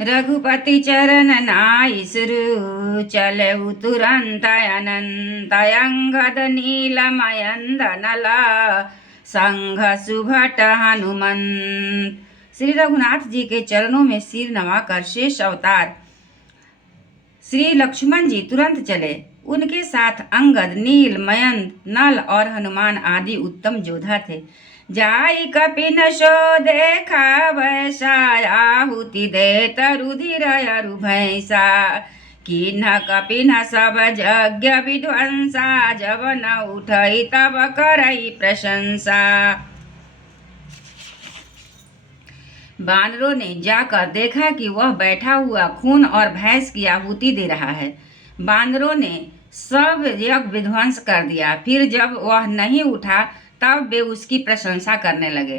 रघुपति चरण नाइ सुरु, चलऊ तुरंत अनंत अंगद नीलमयंदनला, संघ सुभट हनुमंत। श्री रघुनाथ जी के चरणों में सिर नवाकर शेष अवतार श्री लक्ष्मण जी तुरंत चले। उनके साथ अंगद, नील, मयंद, नल और हनुमान आदि उत्तम योद्धा थे। जाई कपिन सो देखा वैसा, आहुति दे तरुधिर अरु भैंसा, किन्ह कपिन सब यज्ञ विध्वंसा, जब न उठई तब करई प्रशंसा। बानरों ने जाकर देखा कि वह बैठा हुआ खून और भैंस की आहुति दे रहा है। बानरों ने सब यज्ञ विध्वंस कर दिया। फिर जब वह नहीं उठा तब वे उसकी प्रशंसा करने लगे।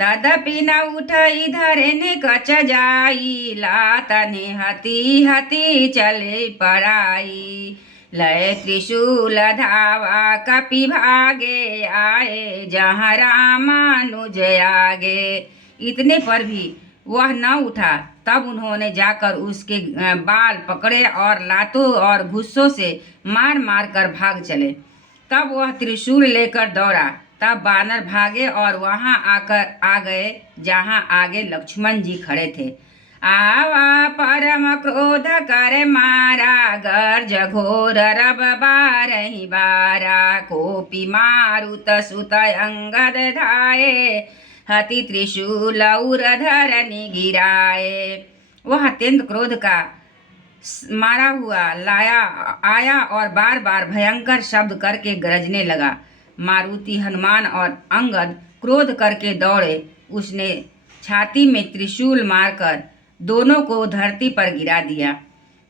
तदपि न उठई धरे निकच जाई, लातने हति हति चले पराई, लय त्रिशूल धावा कपि भागे, आए जहाँ रामानुज आगे। इतने पर भी वह न उठा। तब उन्होंने जाकर उसके बाल पकड़े और लातों और घुस्सों से मार मार कर भाग चले। तब वह त्रिशूल लेकर दौड़ा। तब बानर भागे और वहां आ गए जहां आगे लक्ष्मण जी खड़े थे। आवा परम क्रोध कर मारा, गर्ज घोर रब बारहि बारा, कोपी मारुत सुत अंगद धाये, हति त्रिशूल धरनि गिराए। वह अत्यंत क्रोध का मारा हुआ आया और बार बार भयंकर शब्द करके गरजने लगा। मारुति, हनुमान और अंगद क्रोध करके दौड़े। उसने छाती में त्रिशूल मारकर दोनों को धरती पर गिरा दिया।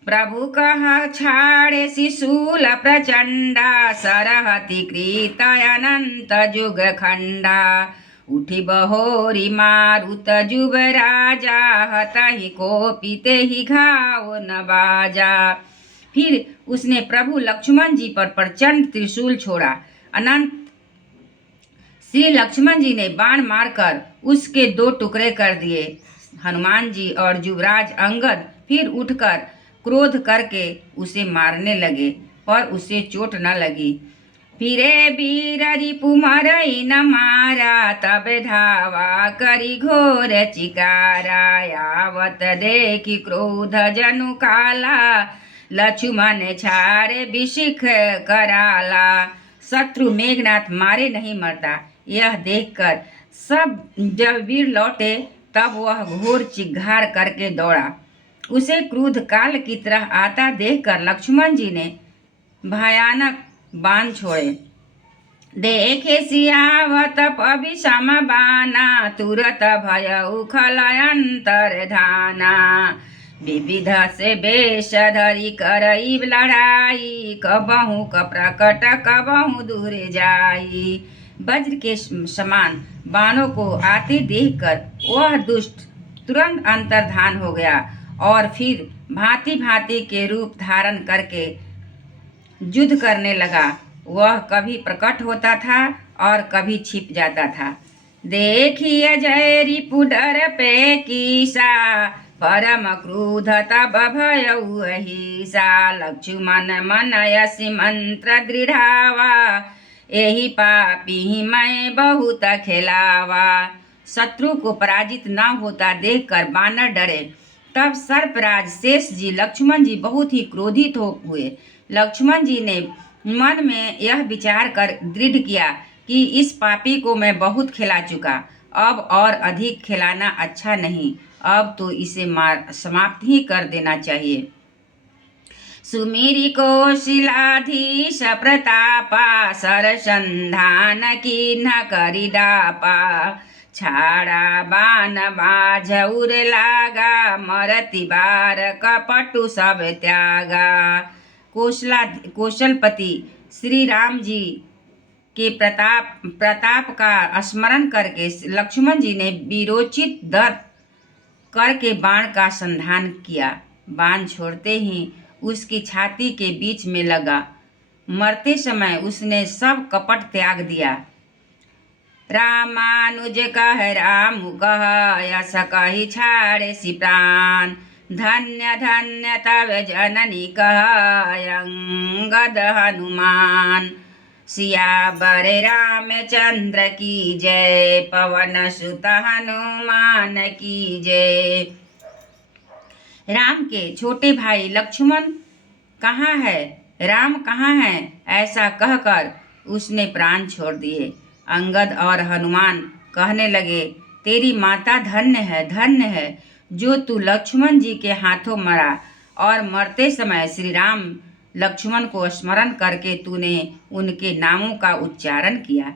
प्रभु कहा छाड़े शिशूल प्रचंडा, सरहति कृत अनंत जुग खंडा, उठी बहोरी मारुत जुब राजा, हतहि कोपिते ही घाव न बाजा। फिर उसने प्रभु लक्ष्मण जी पर प्रचंड त्रिशूल छोड़ा। अनंत श्री लक्ष्मण जी ने बाण मारकर उसके दो टुकड़े कर दिए। हनुमान जी और युवराज अंगद फिर उठकर क्रोध करके उसे मारने लगे, पर उसे चोट न लगी। फिरे वीर रिपु मरई न मारा, तब धावा करी घोर चिकारा, आवत देखी क्रोध जनु काला, लक्ष्मण छारे विशिख कराला। शत्रु मेघनाथ मारे नहीं मरता, यह देखकर सब जब वीर लौटे तब वह घोर चिघार करके दौड़ा। उसे क्रोध काल की तरह आता देखकर लक्ष्मण जी ने भयानक बाण छोड़े। देखे सियावत पवि सम बाना, तुरत भयउ खलयंतर धाना, विविध से बेश धरि करई लड़ाई, कबहु क प्रकट कबहु दूर जाई। वज्र के समान बाणों को आते देखकर वह दुष्ट तुरंत अंतर्धान हो गया और फिर भांति भांति के रूप धारण करके युद्ध करने लगा। वह कभी प्रकट होता था और कभी छिप जाता था। देखिए जय रिपु डर पे कीसा, परम क्रोध तब भयउ अहिसा, लक्ष्मण मनयसि मंत्र दृढ़ावा, एहि पापी मैं बहुत खेलावा। शत्रु को पराजित न होता देखकर बानर डरे। तब सर्पराज शेष जी लक्ष्मण जी बहुत ही क्रोधित हुए। लक्ष्मण जी ने मन में यह विचार कर दृढ़ किया कि इस पापी को मैं बहुत खिला चुका, अब और अधिक खिलाना अच्छा नहीं, अब तो इसे समाप्त ही कर देना चाहिए। सुमिरि कौशिलाधीश प्रतापा, सरसंधान किन्ह करि दापा, छाड़ा बाण बाझ उर लागा, मरति बार कपटु सब त्यागा। कौशलपति श्री राम जी के प्रताप का स्मरण करके लक्ष्मण जी ने वीरोचित दर्प करके बाण का संधान किया। बाण छोड़ते ही उसकी छाती के बीच में लगा। मरते समय उसने सब कपट त्याग दिया। रामानुज कह राम कह, यस कहि छाड़े सि प्राण, धन्य धन्य तव जननी कह अंगद हनुमान। सियावर रामचंद्र की जय, पवन सुत हनुमान की जय। राम के छोटे भाई लक्ष्मण कहाँ है, राम कहाँ है, ऐसा कहकर उसने प्राण छोड़ दिए। अंगद और हनुमान कहने लगे, तेरी माता धन्य है जो तू लक्ष्मण जी के हाथों मरा, और मरते समय श्री राम लक्ष्मण को स्मरण करके तूने उनके नामों का उच्चारण किया।